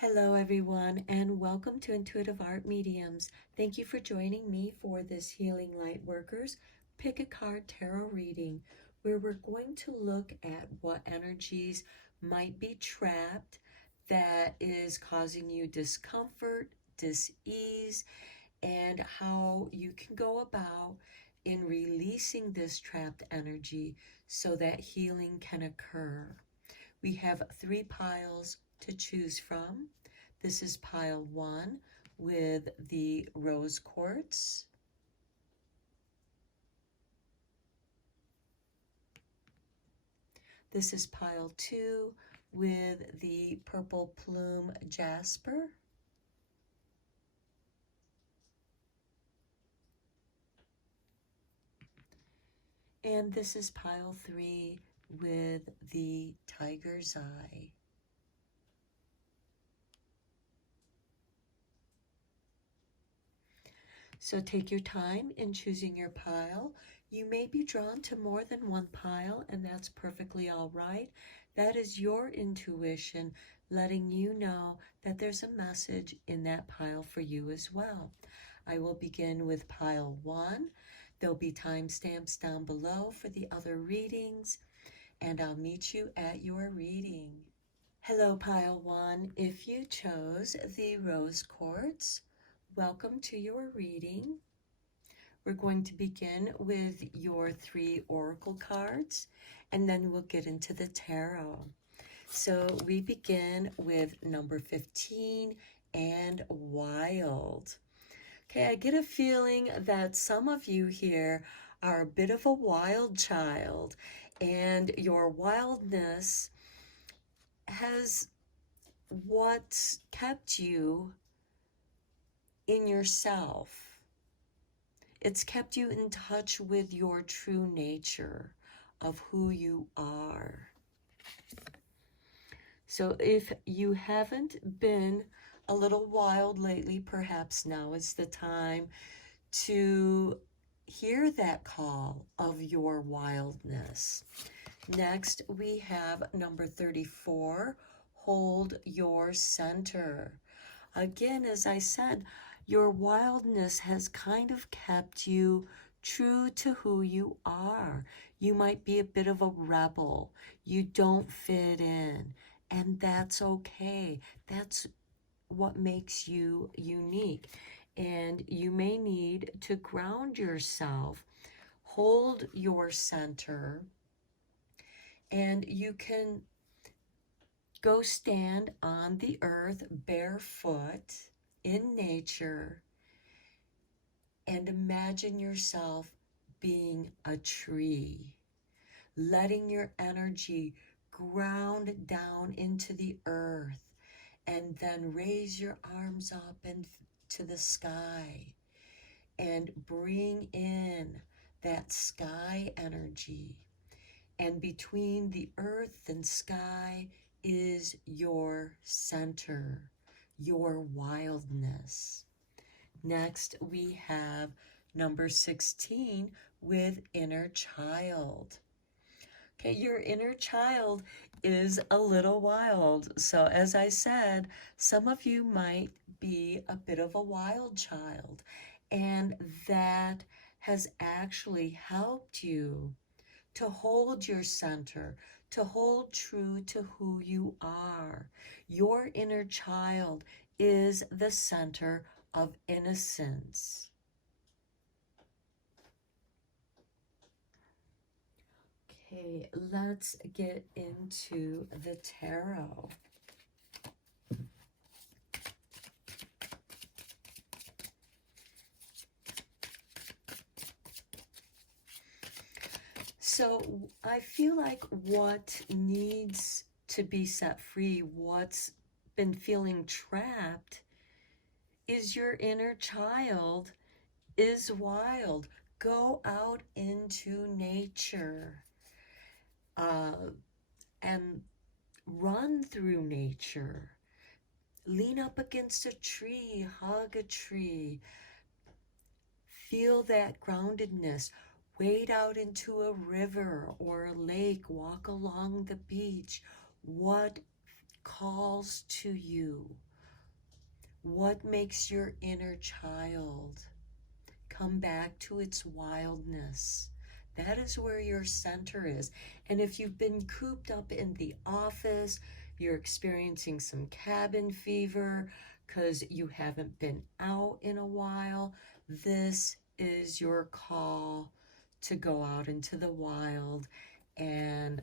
Hello everyone, and welcome to Intuitive Art Mediums. Thank you for joining me for this Healing Lightworkers Pick a Card Tarot reading, where we're going to look at what energies might be trapped that is causing you discomfort, dis-ease, and how you can go about in releasing this trapped energy so that healing can occur. We have 3 piles to choose from. This is pile 1 with the rose quartz. This is pile 2 with the purple plume jasper. And this is pile 3 with the tiger's eye. So take your time in choosing your pile. You may be drawn to more than one pile, and that's perfectly all right. That is your intuition letting you know that there's a message in that pile for you as well. I will begin with pile 1. There'll be timestamps down below for the other readings, and I'll meet you at your reading. Hello, pile 1. If you chose the rose quartz, welcome to your reading. We're going to begin with your 3 oracle cards, and then we'll get into the tarot. So we begin with number 15 and wild. Okay, I get a feeling that some of you here are a bit of a wild child, and your wildness has what's kept you in yourself. It's kept you in touch with your true nature of who you are. So if you haven't been a little wild lately, perhaps now is the time to hear that call of your wildness. Next, we have number 34, hold your center. Again, as I said, your wildness has kind of kept you true to who you are. You might be a bit of a rebel. You don't fit in, and that's okay. That's what makes you unique. And you may need to ground yourself, hold your center, and you can go stand on the earth barefoot in nature and imagine yourself being a tree, letting your energy ground down into the earth, and then raise your arms up into the sky and bring in that sky energy. And between the earth and sky is your center, your wildness. Next, we have number 16 with inner child. Okay, your inner child is a little wild. So as I said, some of you might be a bit of a wild child, and that has actually helped you to hold your center, to hold true to who you are. Your inner child is the center of innocence. Okay, let's get into the tarot. So I feel like what needs to be set free, what's been feeling trapped, is your inner child is wild. Go out into nature and run through nature. Lean up against a tree, hug a tree. Feel that groundedness. Wade out into a river or a lake. Walk along the beach. What calls to you? What makes your inner child come back to its wildness? That is where your center is. And if you've been cooped up in the office, you're experiencing some cabin fever because you haven't been out in a while, this is your call to go out into the wild and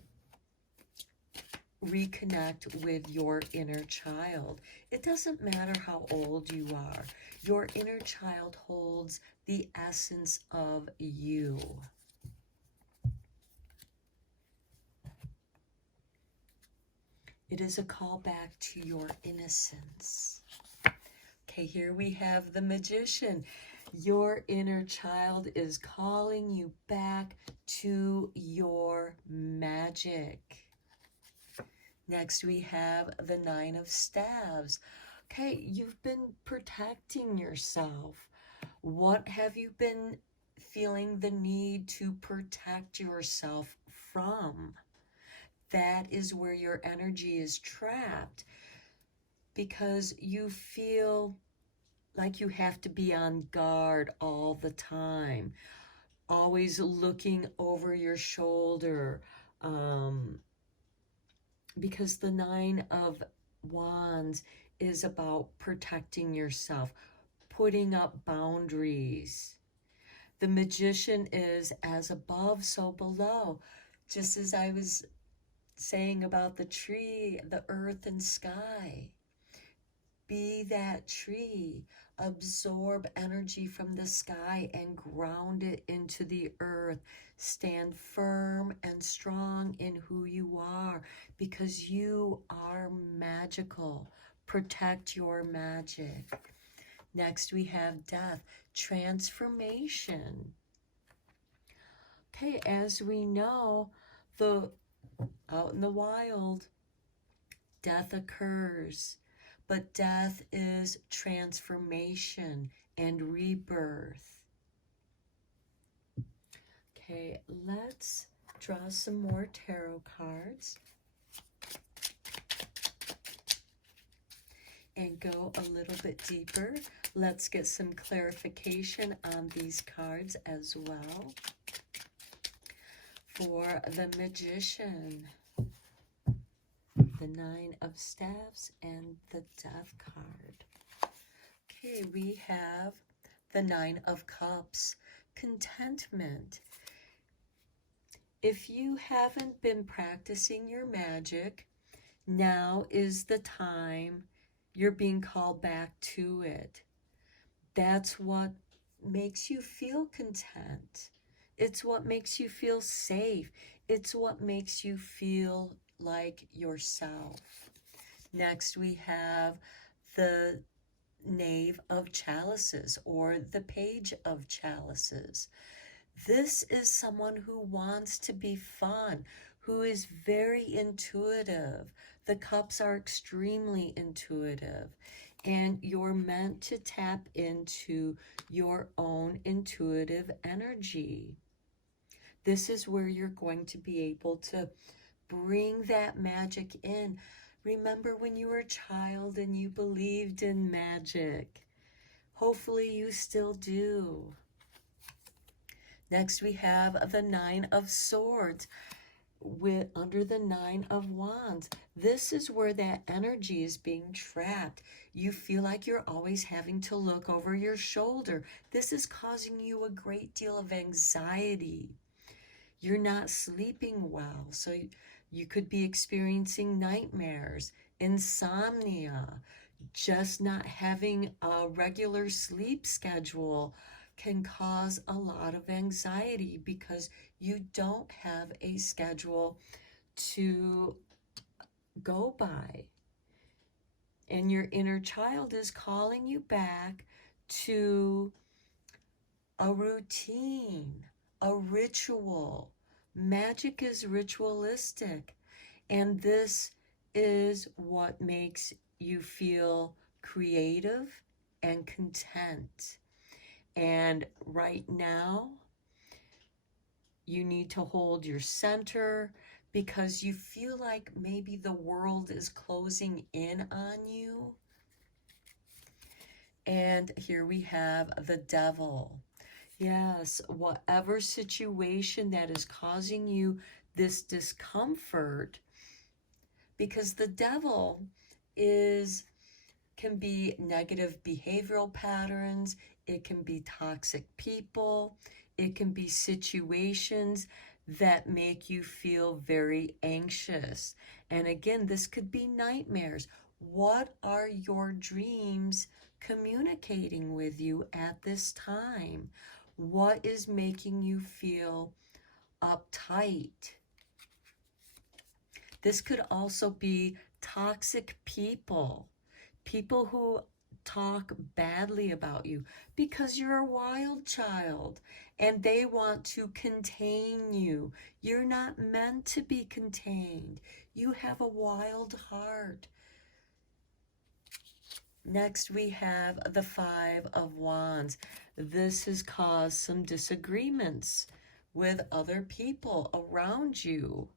reconnect with your inner child. It doesn't matter how old you are. Your inner child holds the essence of you. It is a call back to your innocence. Okay, here we have the Magician. Your inner child is calling you back to your magic. Next, we have the Nine of Staves. Okay, you've been protecting yourself. What have you been feeling the need to protect yourself from? That is where your energy is trapped because you feel like you have to be on guard all the time, always looking over your shoulder, because the Nine of Wands is about protecting yourself, putting up boundaries. The Magician is as above, so below. Just as I was saying about the tree, the earth and sky. Be that tree. Absorb energy from the sky and ground it into the earth. Stand firm and strong in who you are because you are magical. Protect your magic. Next, we have death, transformation. Okay, as we know, out in the wild, death occurs. But death is transformation and rebirth. Okay, let's draw some more tarot cards and go a little bit deeper. Let's get some clarification on these cards as well. For the Magician, the Nine of Staves, and the Death card. Okay, we have the Nine of Cups, contentment. If you haven't been practicing your magic, now is the time you're being called back to it. That's what makes you feel content. It's what makes you feel safe. It's what makes you feel like yourself. Next, we have the Knave of Chalices or the Page of Chalices. This is someone who wants to be fun, who is very intuitive. The cups are extremely intuitive, and you're meant to tap into your own intuitive energy. This is where you're going to be able to bring that magic in. Remember when you were a child and you believed in magic? Hopefully you still do. Next we have the Nine of Swords under the Nine of Wands. This is where that energy is being trapped. You feel like you're always having to look over your shoulder. This is causing you a great deal of anxiety. You're not sleeping well, so you could be experiencing nightmares, insomnia. Just not having a regular sleep schedule can cause a lot of anxiety because you don't have a schedule to go by. And your inner child is calling you back to a routine, a ritual. Magic is ritualistic, and this is what makes you feel creative and content. And right now, you need to hold your center because you feel like maybe the world is closing in on you. And here we have the devil. Yes, whatever situation that is causing you this discomfort, because the devil is can be negative behavioral patterns, it can be toxic people, it can be situations that make you feel very anxious. And again, this could be nightmares. What are your dreams communicating with you at this time? What is making you feel uptight? This could also be toxic people, people who talk badly about you because you're a wild child and they want to contain you. You're not meant to be contained. You have a wild heart. Next, we have the Five of Wands. This has caused some disagreements with other people around you.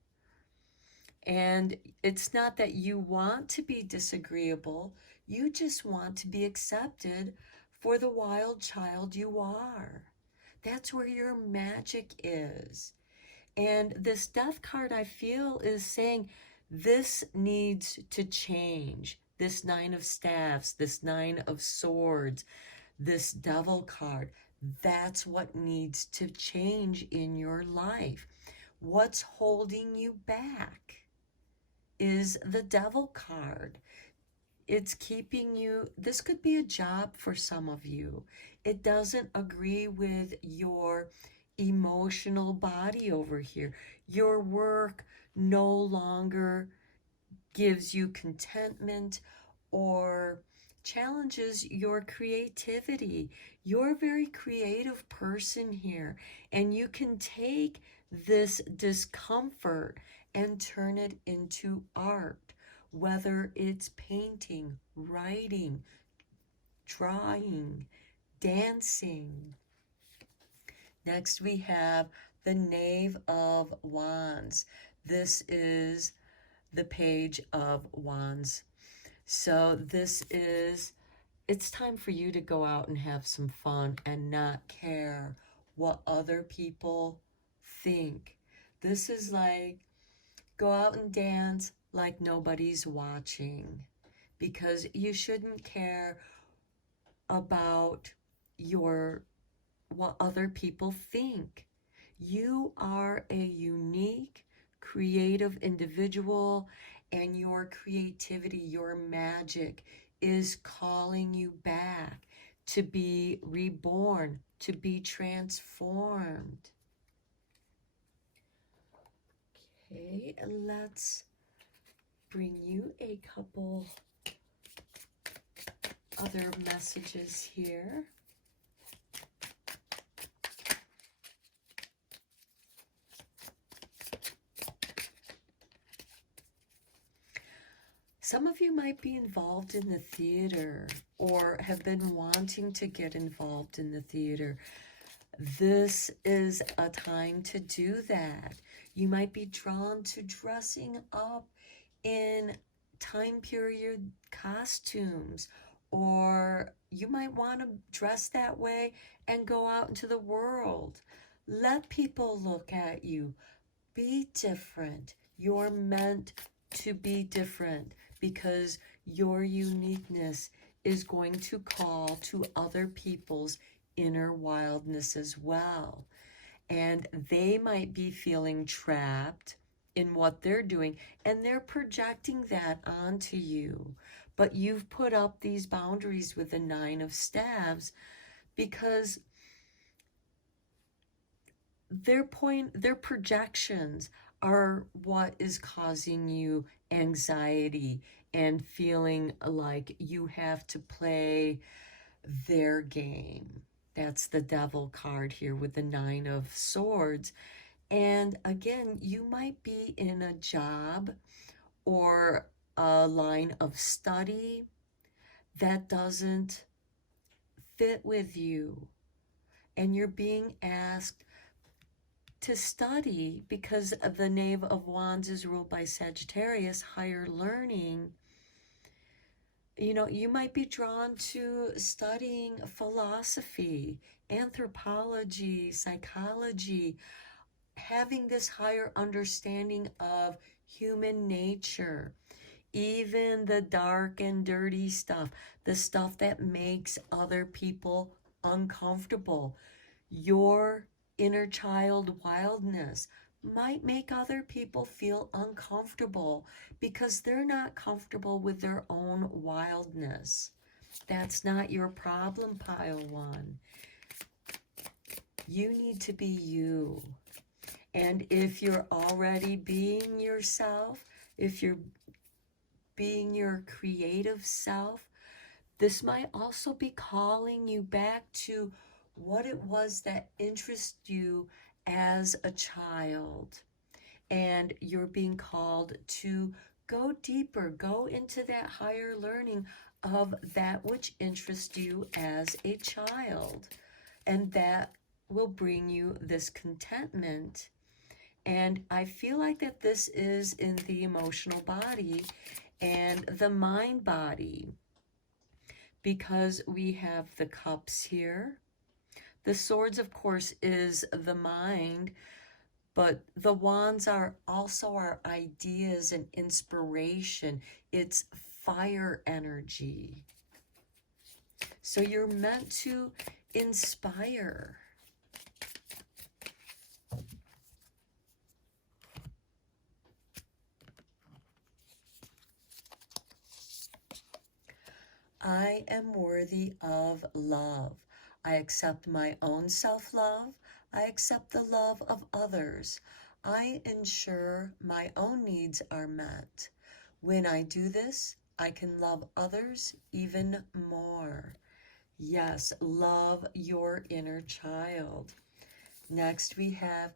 And it's not that you want to be disagreeable, you just want to be accepted for the wild child you are. That's where your magic is. And this Death card, I feel, is saying this needs to change. This Nine of Staffs, this Nine of Swords, this Devil card, that's what needs to change in your life. What's holding you back is the Devil card. It's keeping you, this could be a job for some of you. It doesn't agree with your emotional body over here. Your work no longer gives you contentment or challenges your creativity. You're a very creative person here, and you can take this discomfort and turn it into art, whether it's painting, writing, drawing, dancing. Next, we have the Knave of Wands. This is the Page of Wands. So it's time for you to go out and have some fun and not care what other people think. This is like, go out and dance like nobody's watching, because you shouldn't care about what other people think. You are a unique, creative individual, and your creativity, your magic is calling you back to be reborn, to be transformed. Okay, and let's bring you a couple other messages here. Some of you might be involved in the theater or have been wanting to get involved in the theater. This is a time to do that. You might be drawn to dressing up in time period costumes, or you might want to dress that way and go out into the world. Let people look at you. Be different. You're meant to be different, because your uniqueness is going to call to other people's inner wildness as well. And they might be feeling trapped in what they're doing, and they're projecting that onto you. But you've put up these boundaries with the Nine of Staves because their projections are what is causing you anxiety and feeling like you have to play their game. That's the Devil card here with the Nine of Swords. And again, you might be in a job or a line of study that doesn't fit with you, and you're being asked to study because the Knave of Wands is ruled by Sagittarius, higher learning. You know, you might be drawn to studying philosophy, anthropology, psychology, having this higher understanding of human nature, even the dark and dirty stuff, the stuff that makes other people uncomfortable. Your inner child wildness might make other people feel uncomfortable because they're not comfortable with their own wildness. That's not your problem, pile one. You need to be you. And if you're already being yourself, if you're being your creative self, this might also be calling you back to what it was that interested you as a child. And you're being called to go deeper, go into that higher learning of that which interests you as a child. And that will bring you this contentment. And I feel like that this is in the emotional body and the mind body, because we have the cups here. The swords, of course, is the mind, but the wands are also our ideas and inspiration. It's fire energy. So you're meant to inspire. I am worthy of love. I accept my own self-love. I accept the love of others. I ensure my own needs are met. When I do this, I can love others even more. Yes, love your inner child. Next we have,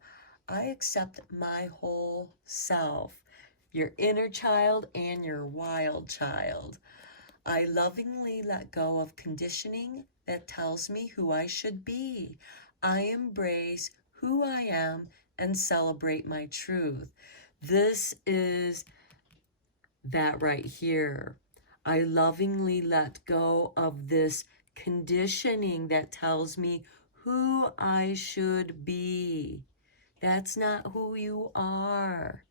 I accept my whole self. Your inner child and your wild child. I lovingly let go of conditioning that tells me who I should be. I embrace who I am and celebrate my truth. This is that right here. I lovingly let go of this conditioning that tells me who I should be. That's not who you are.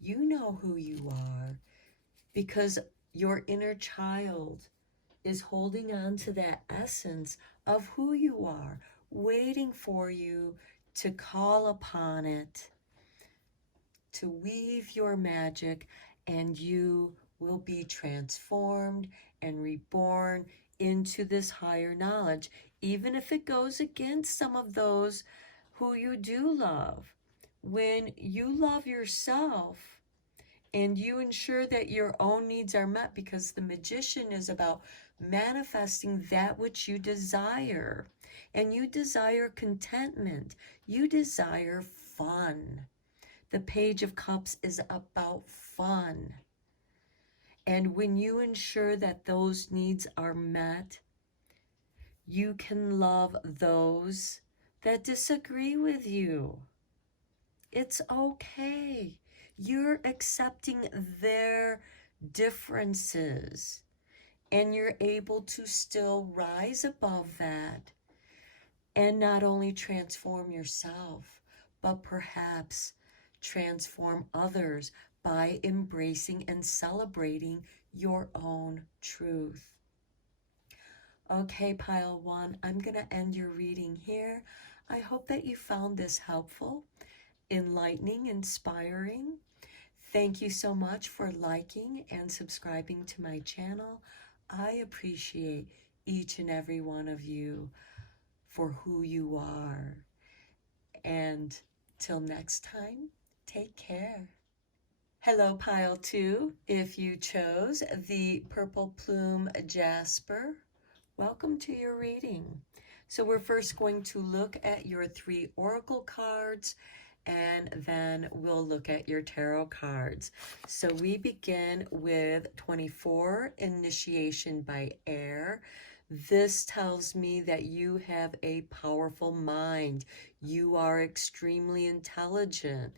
You know who you are, because your inner child is holding on to that essence of who you are, waiting for you to call upon it, to weave your magic, and you will be transformed and reborn into this higher knowledge, even if it goes against some of those who you do love. When you love yourself, and you ensure that your own needs are met, because the magician is about manifesting that which you desire. And you desire contentment. You desire fun. The Page of Cups is about fun. And when you ensure that those needs are met, you can love those that disagree with you. It's okay. You're accepting their differences, and you're able to still rise above that and not only transform yourself, but perhaps transform others by embracing and celebrating your own truth. Okay, pile one, I'm going to end your reading here. I hope that you found this helpful, enlightening, inspiring. Thank you so much for liking and subscribing to my channel. I appreciate each and every one of you for who you are. And till next time, take care. Hello, pile two. If you chose the Purple Plume Jasper, welcome to your reading. So we're first going to look at your 3 oracle cards, and then we'll look at your tarot cards. So we begin with 24, Initiation by Air. This tells me that you have a powerful mind. You are extremely intelligent,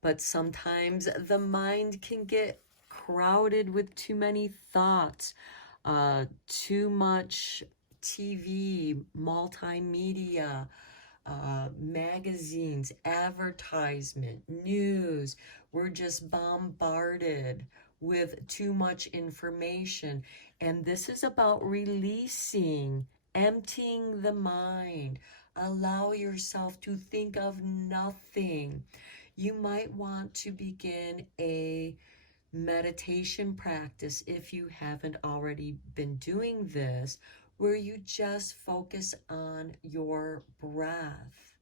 but sometimes the mind can get crowded with too many thoughts, too much TV, multimedia, magazines, advertisement, news. We're just bombarded with too much information. And this is about releasing, emptying the mind. Allow yourself to think of nothing. You might want to begin a meditation practice if you haven't already been doing this, where you just focus on your breath.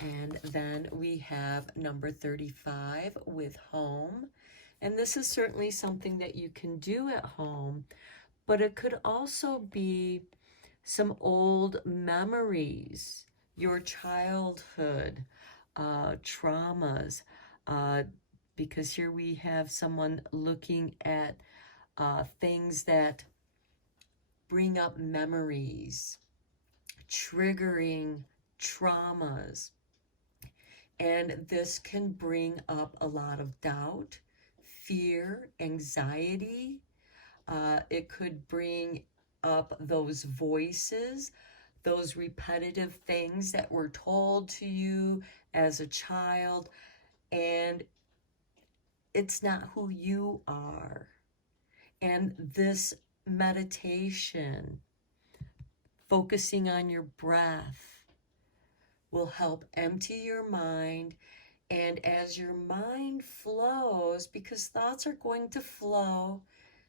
And then we have number 35 with home. And this is certainly something that you can do at home, but it could also be some old memories, your childhood, traumas, because here we have someone looking at things that bring up memories, triggering traumas. And this can bring up a lot of doubt, fear, anxiety. It could bring up those voices, those repetitive things that were told to you as a child, and it's not who you are. And this meditation, focusing on your breath, will help empty your mind. And as your mind flows, because thoughts are going to flow,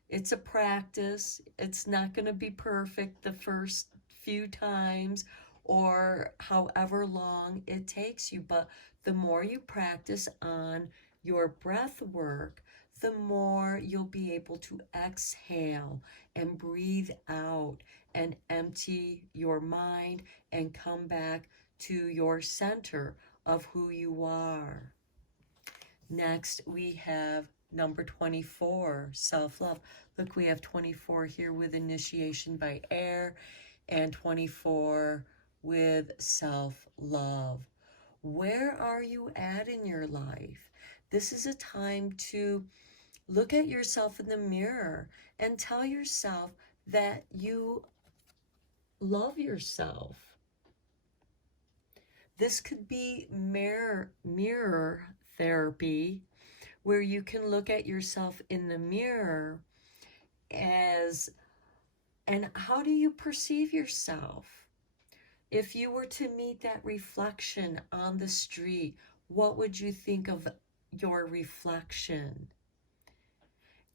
it's a practice. It's not going to be perfect the first few times or however long it takes you. But the more you practice on your breath work, the more you'll be able to exhale and breathe out and empty your mind and come back to your center of who you are. Next, we have number 24, self-love. Look, we have 24 here with initiation by air and 24 with self-love. Where are you at in your life? This is a time to look at yourself in the mirror and tell yourself that you love yourself. This could be mirror therapy, where you can look at yourself in the mirror and how do you perceive yourself? If you were to meet that reflection on the street, what would you think of your reflection?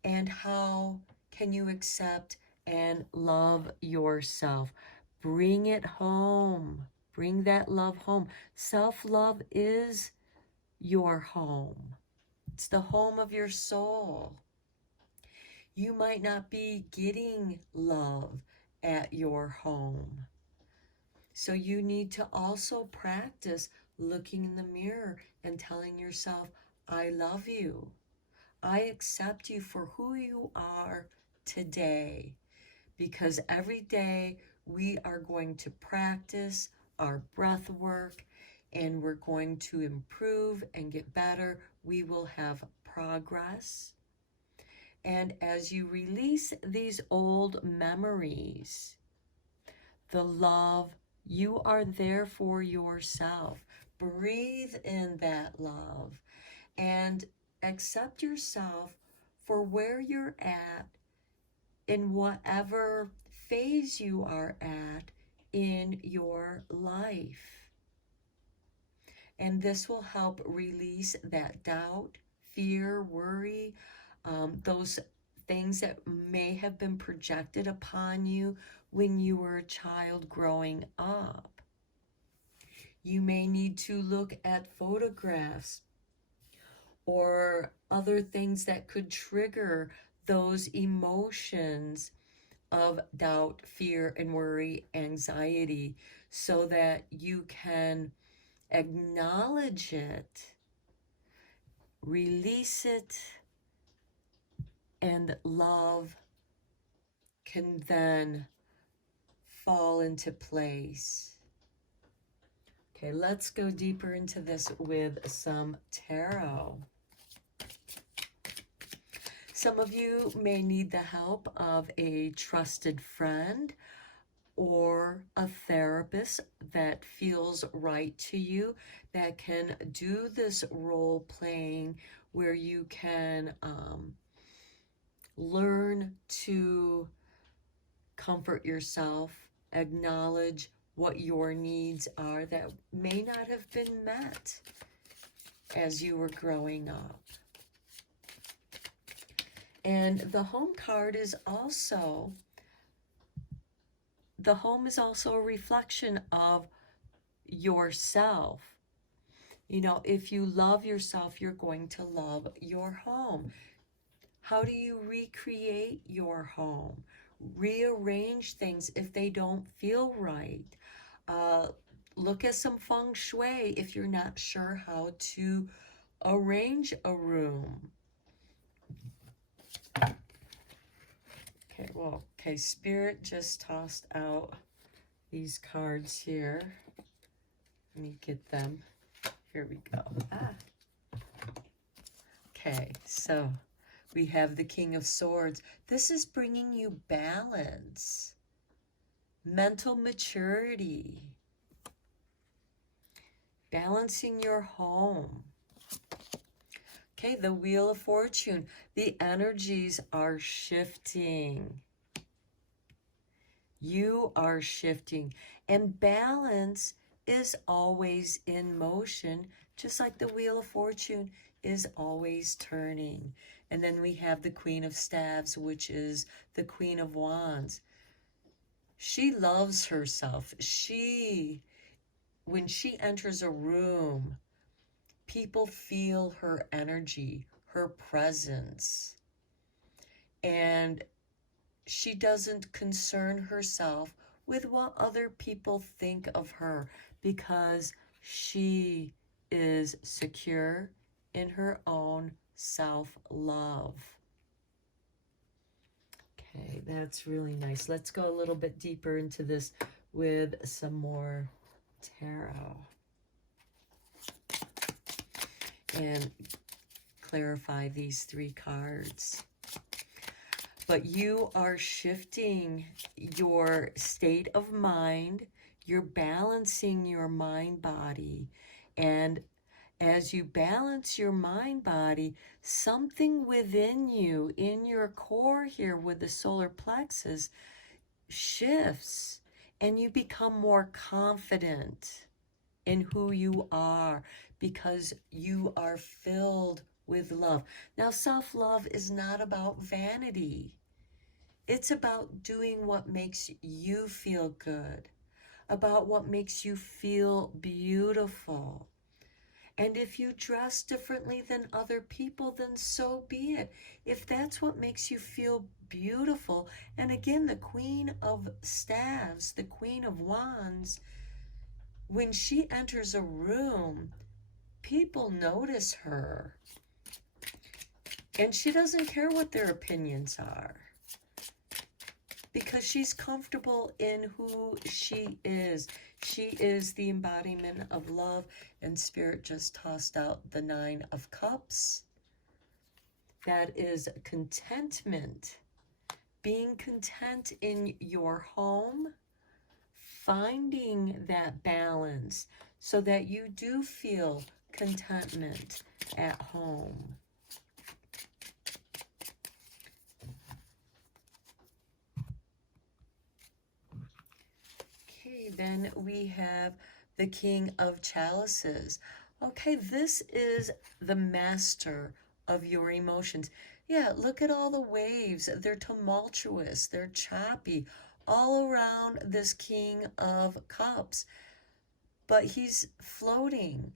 And how can you accept and love yourself? Bring it home. Bring that love home. Self-love is your home. It's the home of your soul. You might not be getting love at your home. So you need to also practice looking in the mirror and telling yourself, I love you. I accept you for who you are today. Because every day we are going to practice our breath work and we're going to improve and get better. We will have progress. And as you release these old memories, the love, you are there for yourself. Breathe in that love and accept yourself for where you're at in whatever phase you are at in your life. And this will help release that doubt, fear, worry, those things that may have been projected upon you when you were a child growing up. You may need to look at photographs or other things that could trigger those emotions of doubt, fear, and worry, anxiety, so that you can acknowledge it, release it, and love can then fall into place. Okay, let's go deeper into this with some tarot. Some of you may need the help of a trusted friend or a therapist that feels right to you, that can do this role playing where you can learn to comfort yourself, acknowledge what your needs are that may not have been met as you were growing up. And the home card is also, the home is also a reflection of yourself. You know, if you love yourself, you're going to love your home. How do you recreate your home? Rearrange things if they don't feel right. Look at some feng shui if you're not sure how to arrange a room. Okay, Spirit just tossed out these cards here. Let me get them. Here we go. Okay, so we have the King of Swords. This is bringing you balance, mental maturity, balancing your home. Okay, the Wheel of Fortune. The energies are shifting. You are shifting. And balance is always in motion, just like the Wheel of Fortune is always turning. And then we have the Queen of Staves, which is the Queen of Wands. She loves herself. When she enters a room, people feel her energy, her presence. And she doesn't concern herself with what other people think of her because she is secure in her own self-love. Okay, that's really nice. Let's go a little bit deeper into this with some more tarot. And clarify these three cards. But you are shifting your state of mind. You're balancing your mind body. And as you balance your mind body, something within you, in your core here with the solar plexus, shifts. And you become more confident in who you are because you are filled with love. Now, self-love is not about vanity. It's about doing what makes you feel good, about what makes you feel beautiful. And if you dress differently than other people, then so be it. If that's what makes you feel beautiful, and again, the Queen of Staves, the Queen of Wands, when she enters a room, people notice her. And she doesn't care what their opinions are because she's comfortable in who she is. She is the embodiment of love, and Spirit just tossed out the Nine of Cups. That is contentment, being content in your home, finding that balance so that you do feel contentment at home. Okay, then we have the King of Chalices. Okay, this is the master of your emotions. Yeah, look at all the waves. They're tumultuous, they're choppy, all around this King of Cups. But he's floating.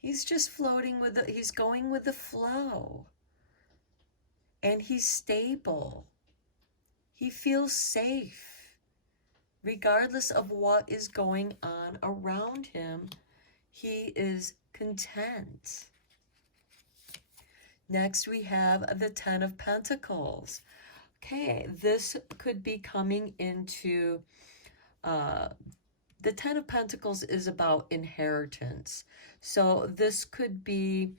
He's just floating with he's going with the flow. And he's stable. He feels safe. Regardless of what is going on around him, he is content. Next, we have the Ten of Pentacles. Okay, this could be coming into, the Ten of Pentacles is about inheritance. So this could be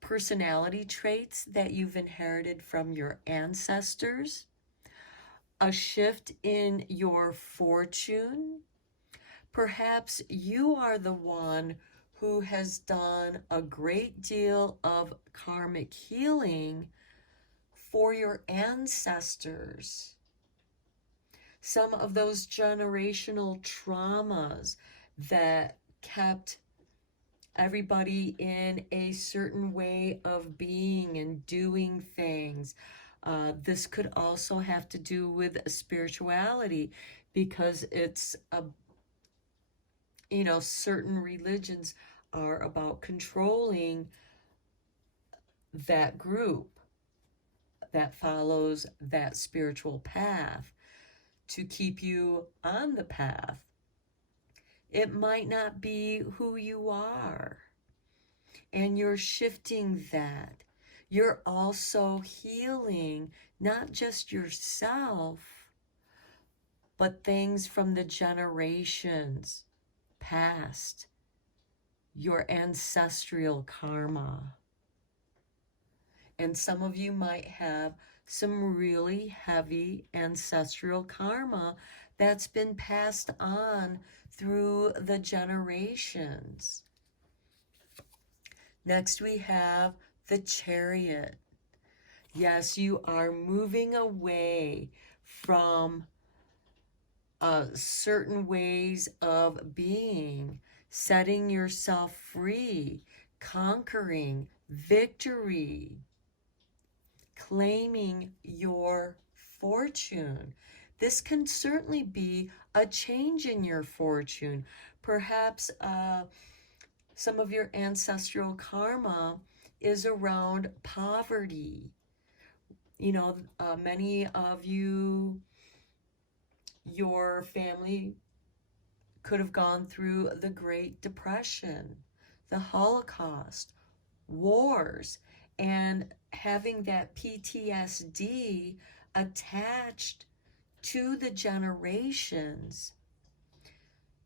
personality traits that you've inherited from your ancestors, a shift in your fortune. Perhaps you are the one who has done a great deal of karmic healing for your ancestors. Some of those generational traumas that kept everybody in a certain way of being and doing things. This could also have to do with spirituality, because it's a, certain religions are about controlling that group that follows that spiritual path to keep you on the path. It might not be who you are, and you're shifting that. You're also healing not just yourself, but things from the generations past, your ancestral karma. And some of you might have some really heavy ancestral karma that's been passed on through the generations. Next, we have the Chariot. Yes, you are moving away from certain ways of being, setting yourself free, conquering, victory, claiming your fortune. This can certainly be a change in your fortune. Perhaps some of your ancestral karma is around poverty. Many of you, your family could have gone through the Great Depression, the Holocaust, wars, and having that PTSD attached to the generations.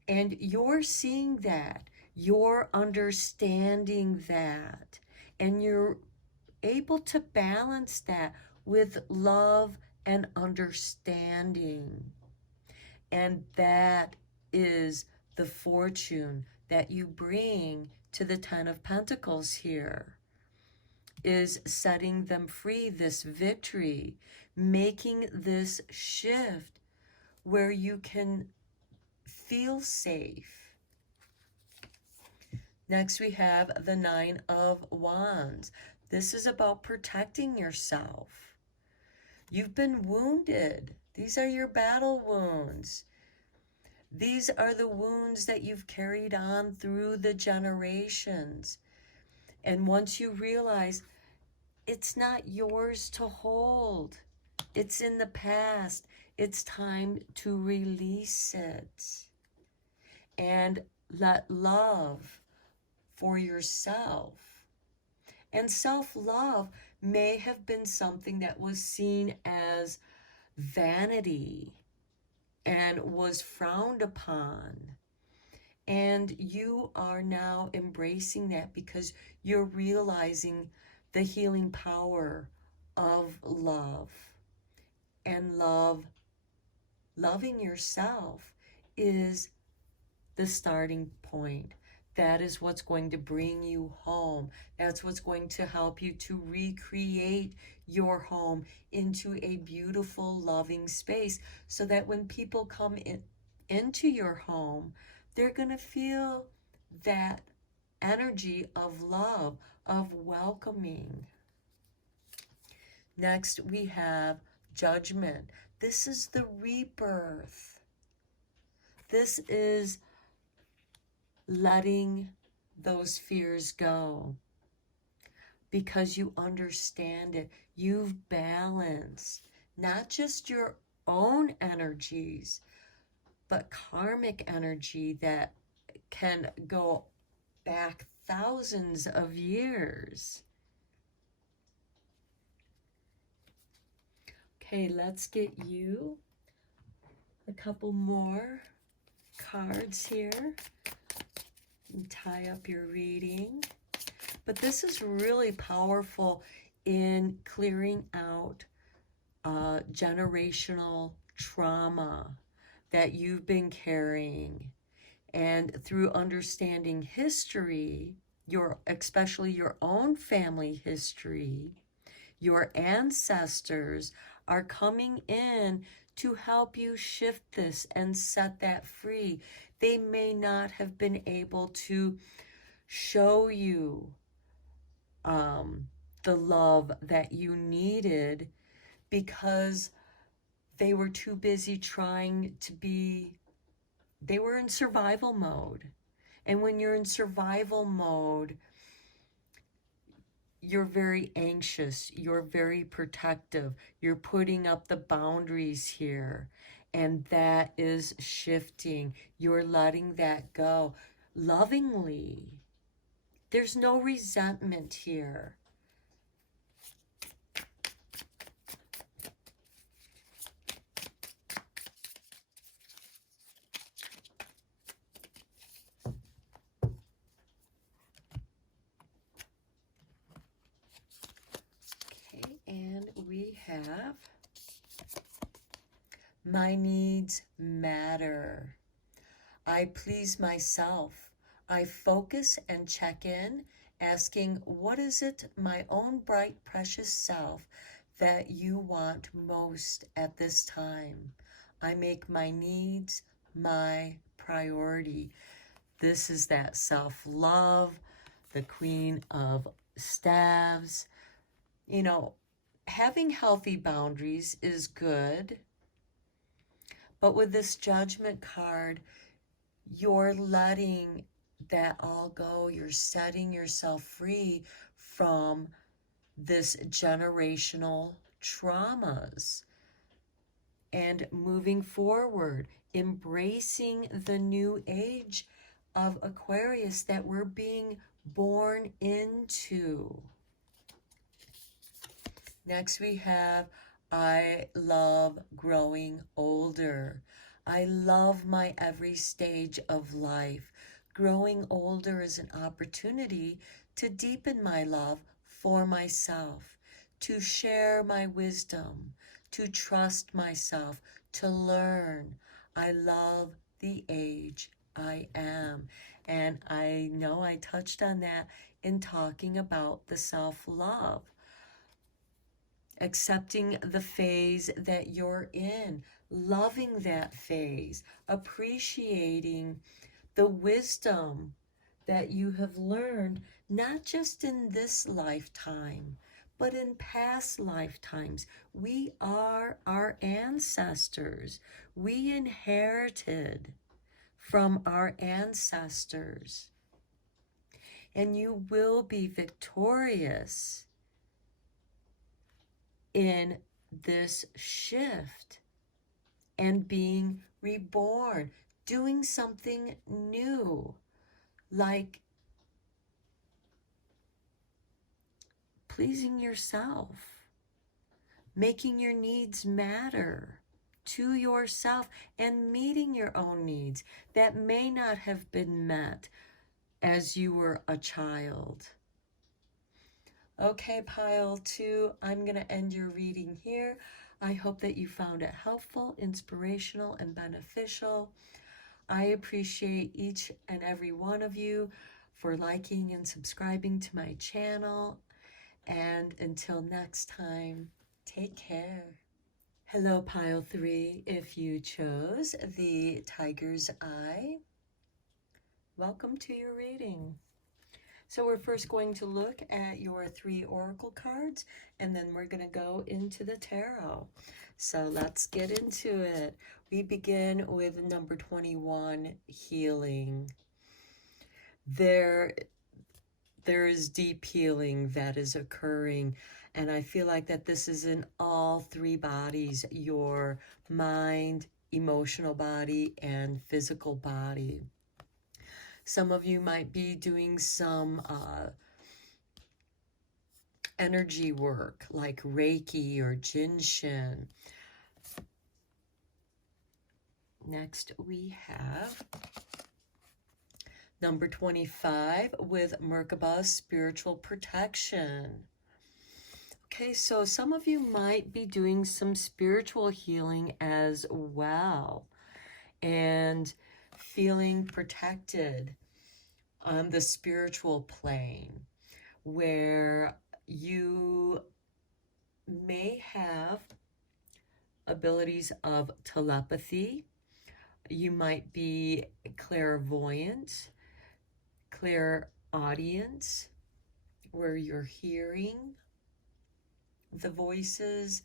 And you're seeing that, you're understanding that, and you're able to balance that with love and understanding. And that is the fortune that you bring to the Ten of Pentacles here, is setting them free, this victory, making this shift where you can feel safe. Next, we have the Nine of Wands. This is about protecting yourself. You've been wounded. These are your battle wounds. These are the wounds that you've carried on through the generations. And once you realize it's not yours to hold, it's in the past, it's time to release it. And let love for yourself. And self-love may have been something that was seen as vanity and was frowned upon. And you are now embracing that because you're realizing the healing power of love. And loving yourself is the starting point. That is what's going to bring you home. That's what's going to help you to recreate your home into a beautiful, loving space, so that when people come into your home, they're going to feel that energy of love, of welcoming. Next, we have Judgment. This is the rebirth. This is letting those fears go because you understand it. You've balanced not just your own energies, but karmic energy that can go back thousands of years. Okay, let's get you a couple more cards here and tie up your reading. But this is really powerful in clearing out generational trauma that you've been carrying. And through understanding history, especially your own family history, your ancestors are coming in to help you shift this and set that free. They may not have been able to show you the love that you needed because they were too busy they were in survival mode. And when you're in survival mode, you're very anxious, you're very protective, you're putting up the boundaries here, and that is shifting. You're letting that go lovingly. There's no resentment here. Okay, and we have my needs matter. I please myself. I focus and check in, asking, what is it, my own bright, precious self, that you want most at this time? I make my needs my priority. This is that self-love, the Queen of Staves. You know, having healthy boundaries is good, but with this Judgment card, you're letting that all go. You're setting yourself free from this generational traumas and moving forward, embracing the new age of Aquarius that we're being born into. Next we have, I love growing older. I love my every stage of life. Growing older is an opportunity to deepen my love for myself, to share my wisdom, to trust myself, to learn. I love the age I am. And I know I touched on that in talking about the self-love. Accepting the phase that you're in, loving that phase, appreciating the wisdom that you have learned, not just in this lifetime, but in past lifetimes. We are our ancestors. We inherited from our ancestors. And you will be victorious in this shift and being reborn, doing something new, like pleasing yourself, making your needs matter to yourself, and meeting your own needs that may not have been met as you were a child. Okay, pile 2, I'm going to end your reading here. I hope that you found it helpful, inspirational, and beneficial. I appreciate each and every one of you for liking and subscribing to my channel. And until next time, take care. Hello, pile 3. If you chose the Tiger's Eye, welcome to your reading. So we're first going to look at your 3 oracle cards, and then we're going to go into the tarot. So let's get into it. We begin with number 21, healing. There is deep healing that is occurring, and I feel like that this is in all 3 bodies, your mind, emotional body, and physical body. Some of you might be doing some energy work like Reiki or Jinshin. Next we have Number 25 with Merkaba, spiritual protection. Okay, so some of you might be doing some spiritual healing as well and feeling protected on the spiritual plane, where you may have abilities of telepathy. You might be clairvoyant, clairaudience, where you're hearing the voices,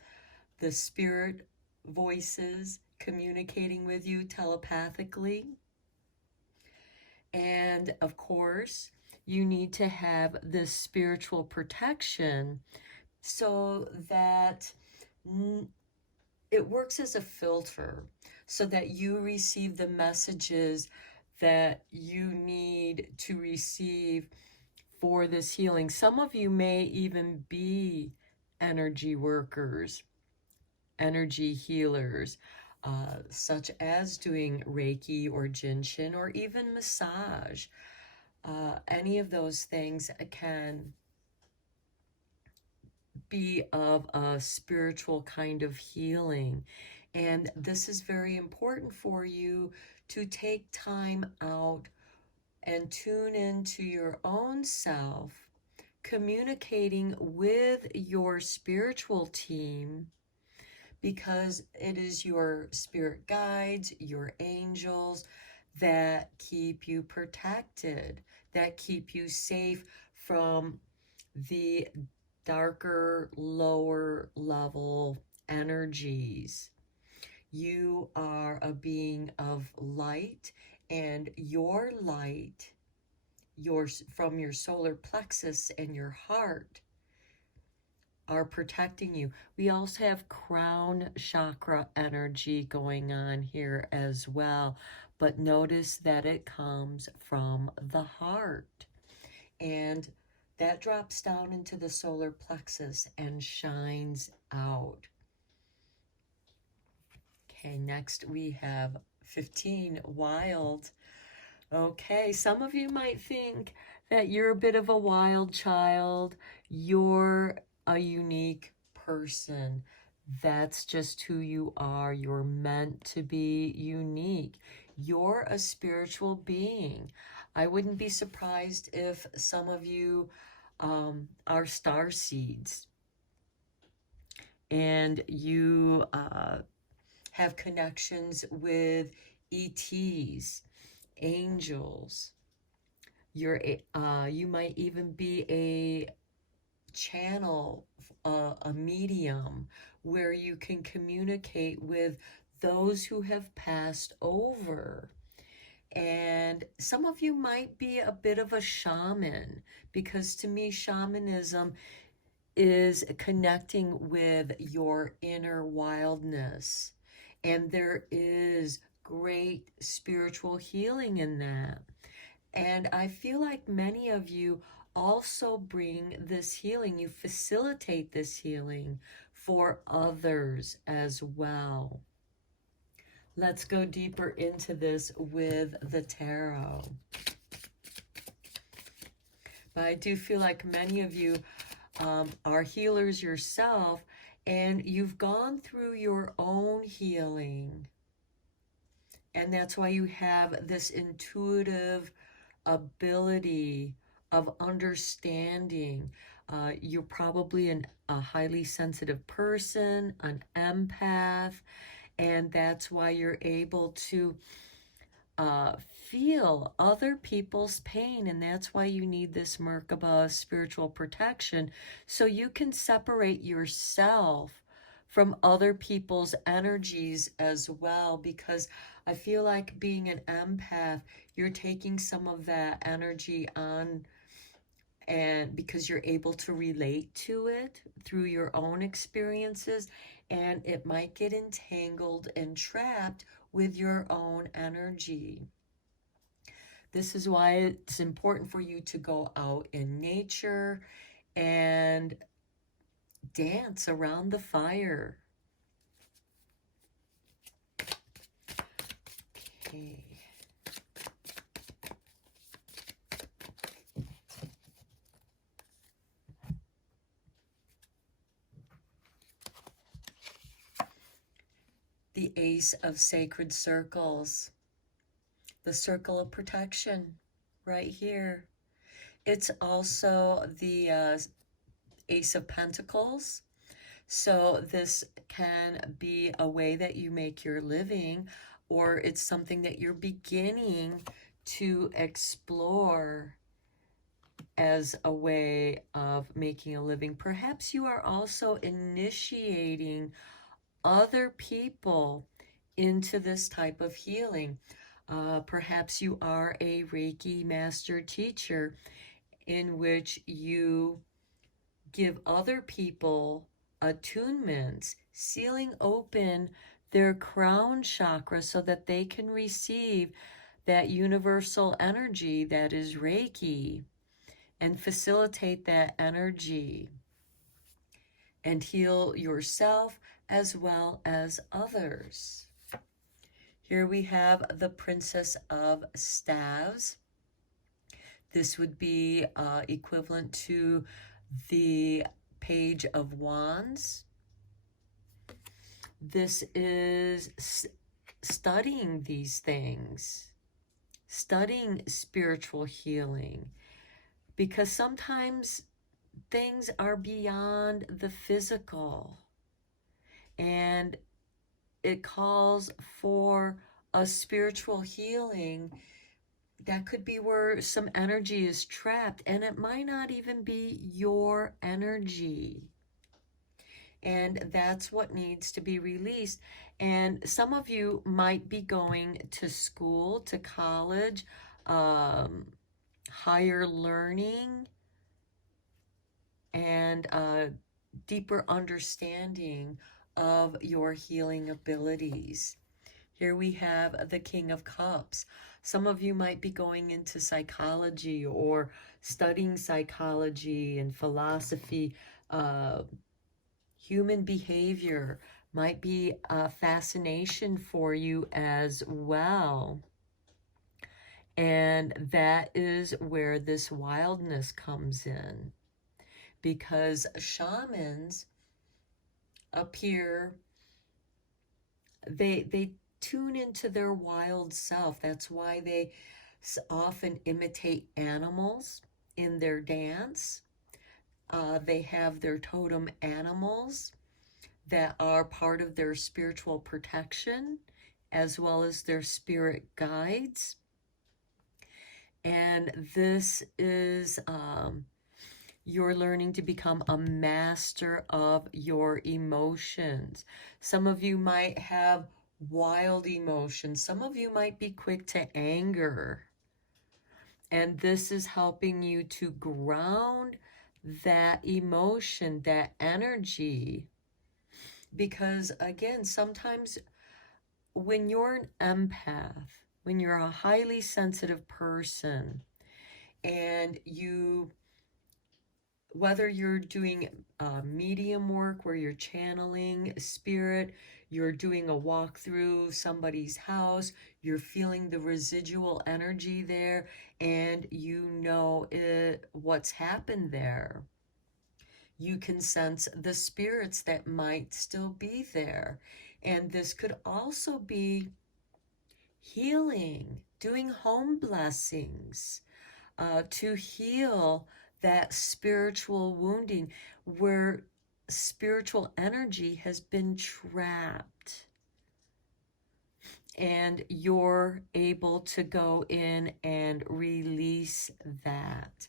the spirit voices communicating with you telepathically. And of course, you need to have this spiritual protection so that it works as a filter, so that you receive the messages that you need to receive for this healing. Some of you may even be energy workers, energy healers, such as doing Reiki or Jinshin or even massage. Any of those things can be of a spiritual kind of healing. And this is very important for you to take time out and tune into your own self, communicating with your spiritual team, because it is your spirit guides, your angels that keep you protected, that keep you safe from the darker, lower level energies. You are a being of light, and your light, from your solar plexus and your heart, are protecting you. We also have crown chakra energy going on here as well, but notice that it comes from the heart, and that drops down into the solar plexus and shines out. Okay, next we have 15, wild. Okay, some of you might think that you're a bit of a wild child. You're a unique person. That's just who you are. You're meant to be unique. You're a spiritual being. I wouldn't be surprised if some of you are star seeds, and you have connections with ETs, angels. You might even be a channel, a medium, where you can communicate with those who have passed over. And some of you might be a bit of a shaman, because to me, shamanism is connecting with your inner wildness. And there is great spiritual healing in that. And I feel like many of you also bring this healing, you facilitate this healing for others as well. Let's go deeper into this with the tarot. But I do feel like many of you are healers yourself, and you've gone through your own healing. And that's why you have this intuitive ability of understanding. You're probably a highly sensitive person, an empath, and that's why you're able to feel other people's pain, and that's why you need this Merkaba spiritual protection, so you can separate yourself from other people's energies as well, because I feel like being an empath, you're taking some of that energy on, and because you're able to relate to it through your own experiences, and it might get entangled and trapped with your own energy. This is why it's important for you to go out in nature and dance around the fire. Okay. the Ace of Sacred Circles, the Circle of Protection right here. It's also the Ace of Pentacles. So this can be a way that you make your living, or it's something that you're beginning to explore as a way of making a living. Perhaps you are also initiating other people into this type of healing. Perhaps you are a Reiki master teacher in which you give other people attunements, sealing open their crown chakra so that they can receive that universal energy that is Reiki and facilitate that energy and heal yourself as well as others. Here we have the Princess of Staves. This would be equivalent to the Page of Wands. This is studying these things, studying spiritual healing, because sometimes things are beyond the physical, and it calls for a spiritual healing that could be where some energy is trapped, and it might not even be your energy. And that's what needs to be released. And some of you might be going to school, to college, higher learning, and deeper understanding of your healing abilities. Here we have the King of Cups. Some of you might be going into psychology or studying psychology and philosophy. Human behavior might be a fascination for you as well. And that is where this wildness comes in, because shamans appear, they tune into their wild self. That's why they often imitate animals in their dance. They have their totem animals that are part of their spiritual protection, as well as their spirit guides. And this is you're learning to become a master of your emotions. Some of you might have wild emotions. Some of you might be quick to anger. And this is helping you to ground that emotion, that energy. Because again, sometimes when you're an empath, when you're a highly sensitive person, and you, whether you're doing medium work where you're channeling spirit, you're doing a walk through somebody's house, you're feeling the residual energy there, and you know what's happened there. You can sense the spirits that might still be there. And this could also be healing, doing home blessings to heal that spiritual wounding where spiritual energy has been trapped. And you're able to go in and release that,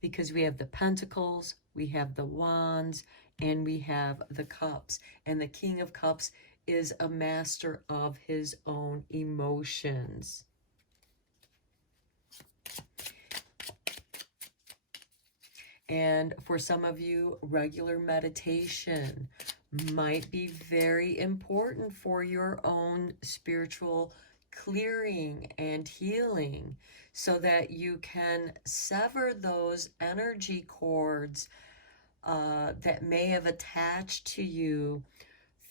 because we have the Pentacles, we have the Wands, and we have the Cups. And the King of Cups is a master of his own emotions. And for some of you, regular meditation might be very important for your own spiritual clearing and healing, so that you can sever those energy cords that may have attached to you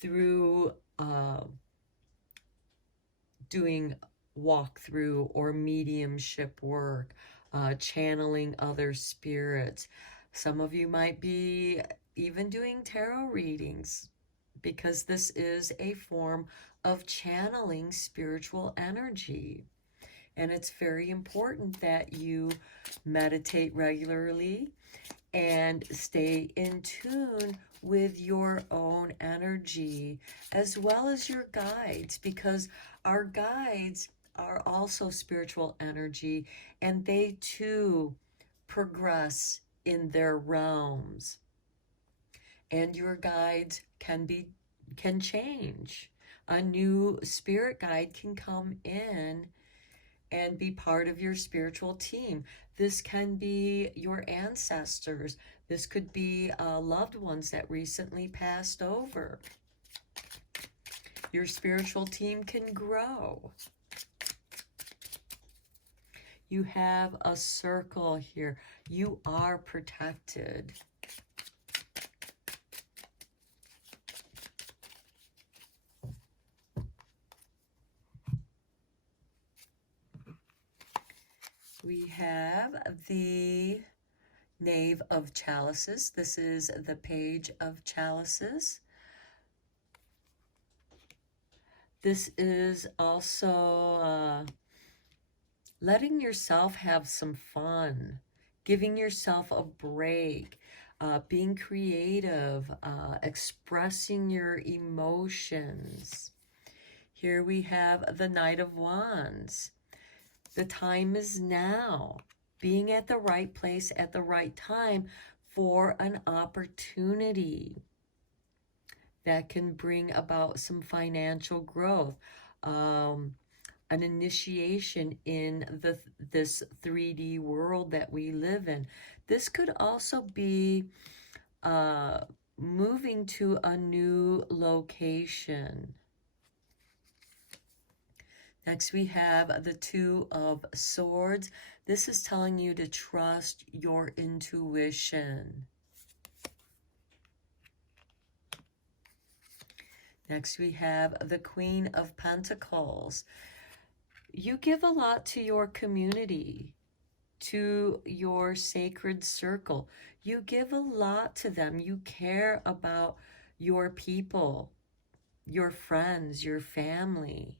through doing walkthrough or mediumship work, channeling other spirits. Some of you might be even doing tarot readings. because this is a form of channeling spiritual energy. And it's very important that you meditate regularly and stay in tune with your own energy, as well as your guides, because our guides are also spiritual energy, and they too progress in their realms. And your guides can change. A new spirit guide can come in and be part of your spiritual team. This can be your ancestors. This could be loved ones that recently passed over. Your spiritual team can grow. You have a circle here. You are protected. We have the Knave of Chalices. This is the Page of Chalices. This is also letting yourself have some fun, giving yourself a break, being creative, expressing your emotions. Here we have the Knight of Wands. The time is now. Being at the right place at the right time for an opportunity that can bring about some financial growth, an initiation in this 3D world that we live in. This could also be moving to a new location. Next, we have the Two of Swords. This is telling you to trust your intuition. Next, we have the Queen of Pentacles. You give a lot to your community, to your sacred circle. You give a lot to them. You care about your people, your friends, your family.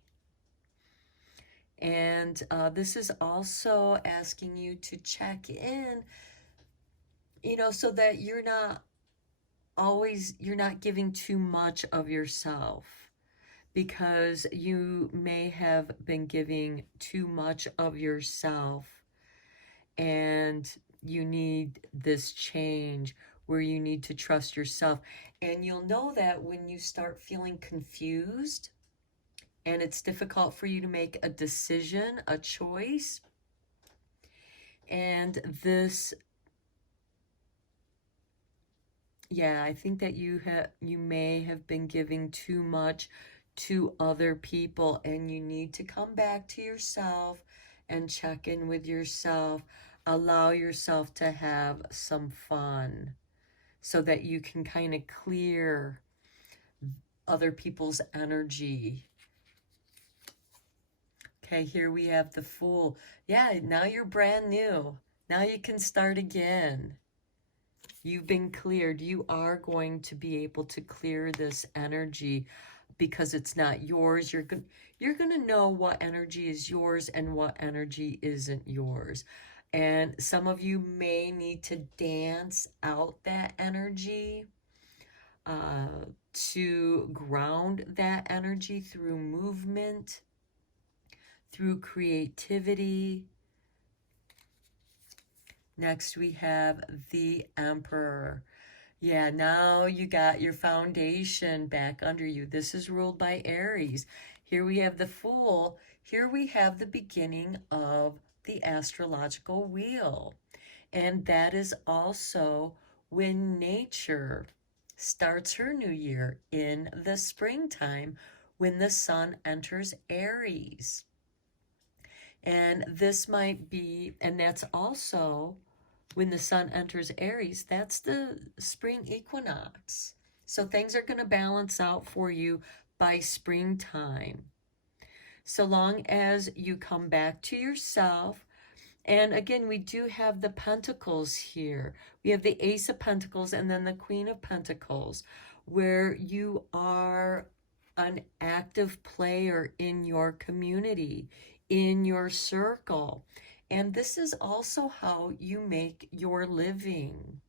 And this is also asking you to check in, so that you're not giving too much of yourself, because you may have been giving too much of yourself, and you need this change where you need to trust yourself. And you'll know that when you start feeling confused and it's difficult for you to make a decision, a choice. And this, I think that you may have been giving too much to other people, and you need to come back to yourself and check in with yourself. Allow yourself to have some fun so that you can kind of clear other people's energy. Okay, here we have the Fool. Yeah, now you're brand new. Now you can start again. You've been cleared. You are going to be able to clear this energy because it's not yours. You're going to know what energy is yours and what energy isn't yours. And some of you may need to dance out that energy, to ground that energy through movement, through creativity. Next, we have the Emperor. Yeah, now you got your foundation back under you. This is ruled by Aries. Here we have the Fool. Here we have the beginning of the astrological wheel. And that is also when nature starts her new year in the springtime, when the sun enters Aries. And this might be, and that's also when the sun enters Aries, that's the spring equinox. So things are going to balance out for you by springtime. So long as you come back to yourself. And again, we do have the Pentacles here. We have the Ace of Pentacles and then the Queen of Pentacles. where you are an active player in your community, in your circle. And this is also how you make your living.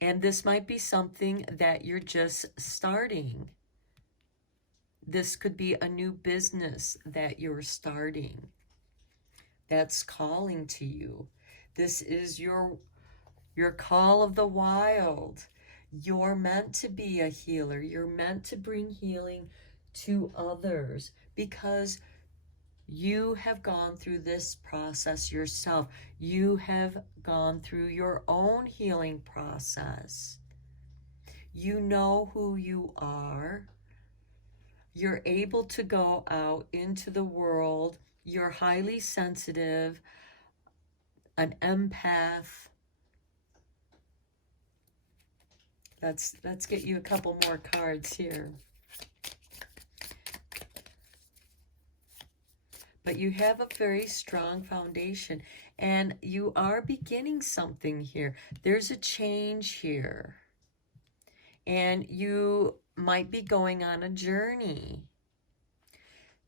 And this might be something that you're just starting. This could be a new business that you're starting that's calling to you. This is your call of the wild. You're meant to be a healer. You're meant to bring healing to others because you have gone through this process yourself. You have gone through your own healing process. You know who you are. You're able to go out into the world. You're highly sensitive, an empath. Let's get you a couple more cards here. But you have a very strong foundation, and you are beginning something here. There's a change here, and you might be going on a journey,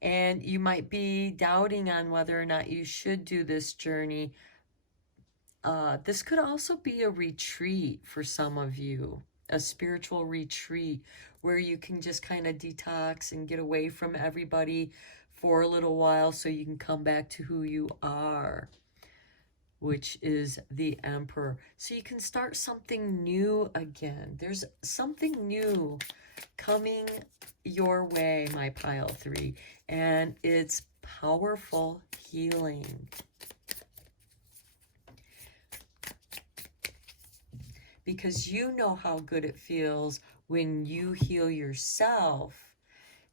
and you might be doubting on whether or not you should do this journey. This could also be a retreat for some of you, a spiritual retreat where you can just kind of detox and get away from everybody for a little while so you can come back to who you are, which is the Emperor. So you can start something new again. There's something new coming your way, my pile 3, and it's powerful healing. Because you know how good it feels when you heal yourself,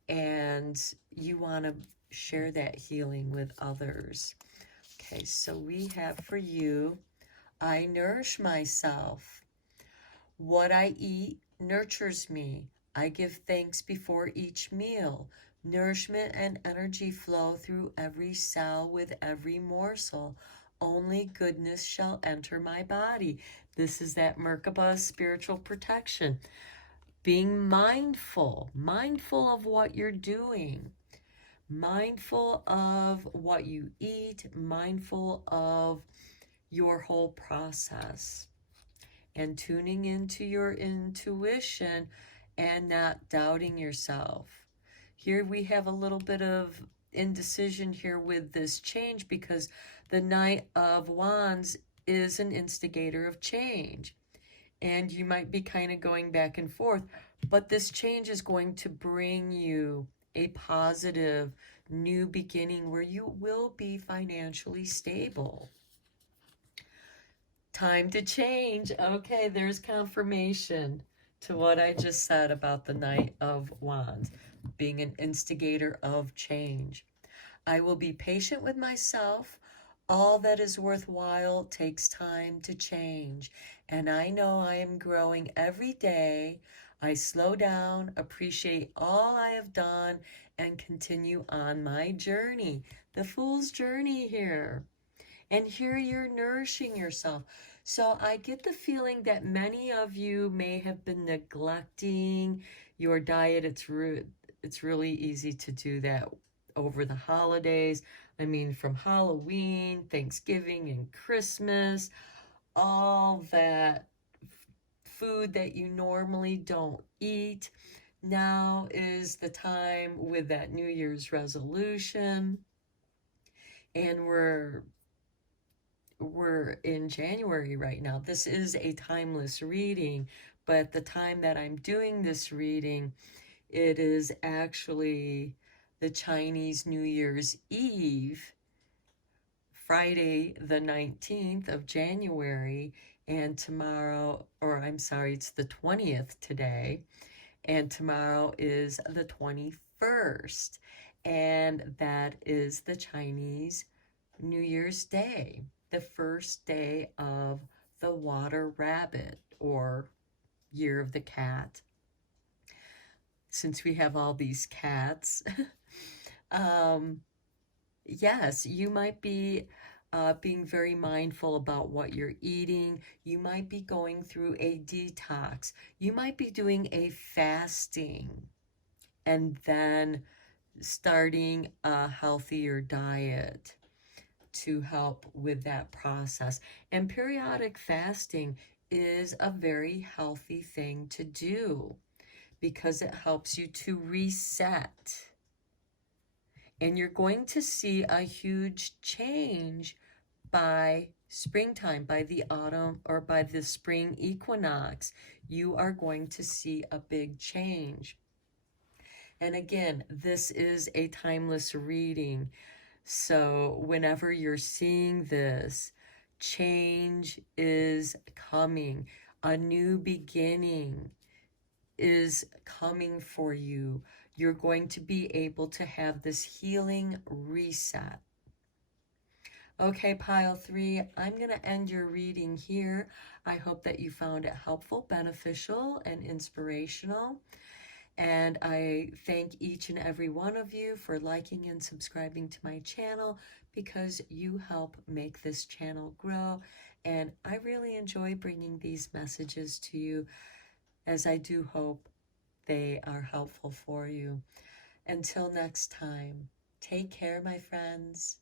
and you want to share that healing with others. Okay, so we have for you, I nourish myself. What I eat nurtures me. I give thanks before each meal. Nourishment and energy flow through every cell with every morsel. Only goodness shall enter my body. This is that Merkaba spiritual protection. Being mindful of what you're doing, mindful of what you eat, mindful of your whole process, and tuning into your intuition and not doubting yourself. Here we have a little bit of indecision here with this change because the Knight of Wands is an instigator of change. And you might be kind of going back and forth, but this change is going to bring you a positive new beginning where you will be financially stable. Time to change. Okay, there's confirmation to what I just said about the Knight of Wands being an instigator of change. I will be patient with myself. All that is worthwhile takes time to change, and I know I am growing every day. I slow down, appreciate all I have done, and continue on my journey. The Fool's journey here. And here you're nourishing yourself. So I get the feeling that many of you may have been neglecting your diet. It's really easy to do that over the holidays. I mean, from Halloween, Thanksgiving, and Christmas, all that food that you normally don't eat. Now is the time with that New Year's resolution. And we're in January right now. This is a timeless reading, but at the time that I'm doing this reading, it is actually the Chinese New Year's Eve, Friday the 19th of January, and tomorrow, or I'm sorry, it's the 20th today, and tomorrow is the 21st, and that is the Chinese New Year's Day, the first day of the water rabbit, or year of the cat. Since we have all these cats, yes, you might be being very mindful about what you're eating. You might be going through a detox. You might be doing a fasting and then starting a healthier diet to help with that process. And periodic fasting is a very healthy thing to do because it helps you to reset. And you're going to see a huge change by springtime, by the autumn or by the spring equinox. You are going to see a big change. And again, this is a timeless reading. So whenever you're seeing this, change is coming. A new beginning is coming for you. You're going to be able to have this healing reset. Okay, pile 3, I'm going to end your reading here. I hope that you found it helpful, beneficial, and inspirational. And I thank each and every one of you for liking and subscribing to my channel because you help make this channel grow. And I really enjoy bringing these messages to you, as I do hope they are helpful for you. Until next time, take care, my friends.